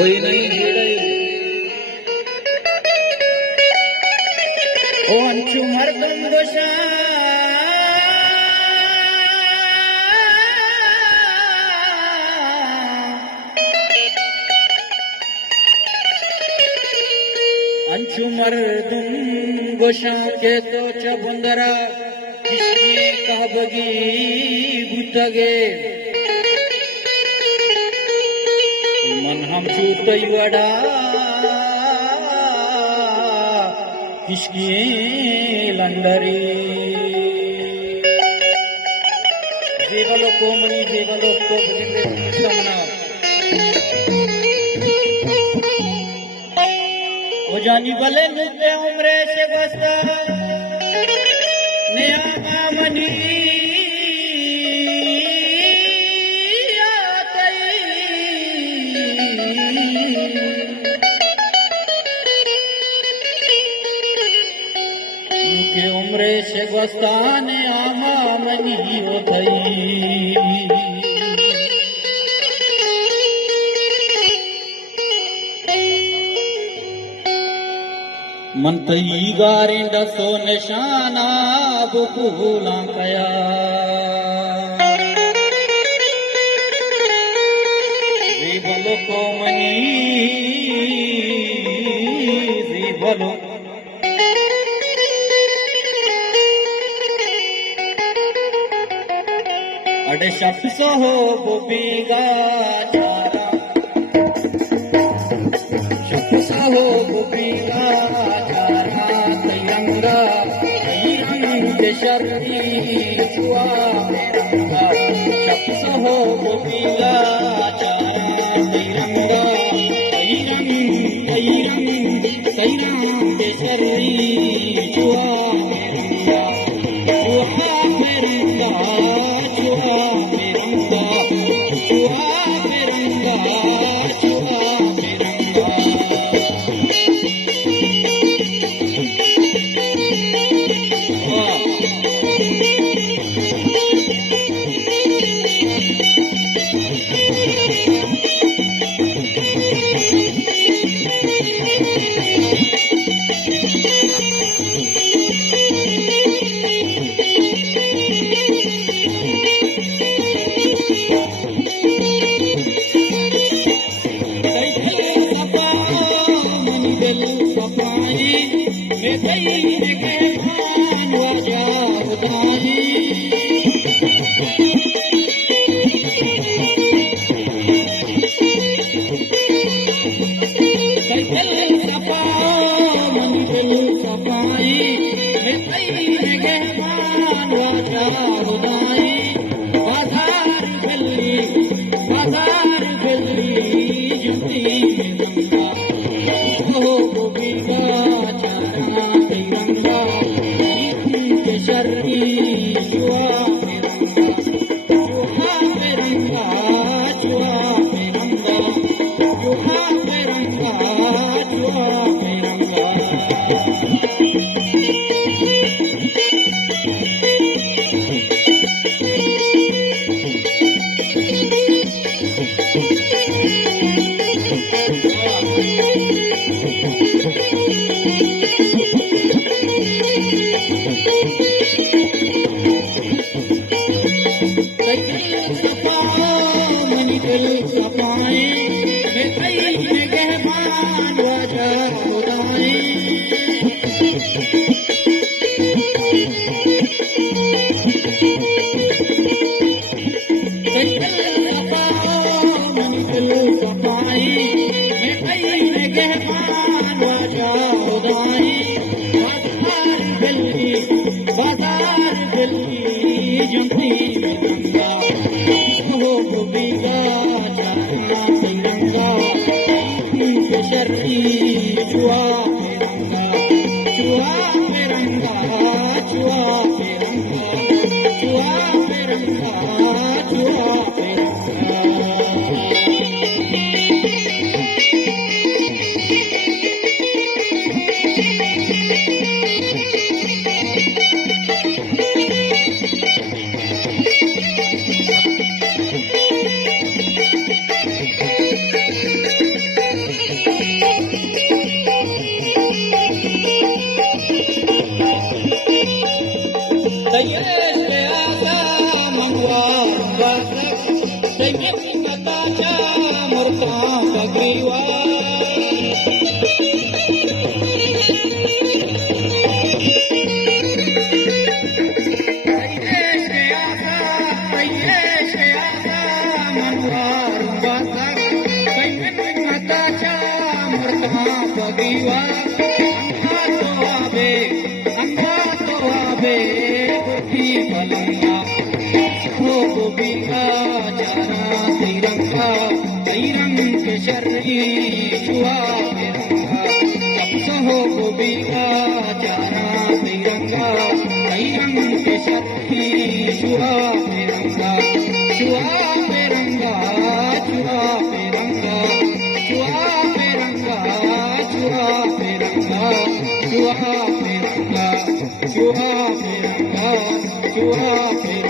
कोई नहीं भिड़े ओ अंचु मर्दम गोशा अंचु मर्दम गोशा के तो चबंदरा किसकी कहबगी बुतगे मन हम चूतई वड़ा किसकी लंडरी जेवलो को मनी जेवलो को बलिंदे समना ओ जानी भले नुते उम्रे से बस्ता नया मामनी के उम्रे से बस्ताने आमा मनी हो थई मन तई गारे दसो निशाना बुला कया जीवलो को मनी जीवलो अड़े शख्स हो बुबीगा चारा शख्स हो बुबीगा चारा तिरंगा तिरंग शर्ती हुआ मेरा शख्स हो बुबीगा चारा तिरंगा तिरंग तिरंग तिरंग शर्ती हुआ दैन्यताच्या मूर्ता पगरीवा Chua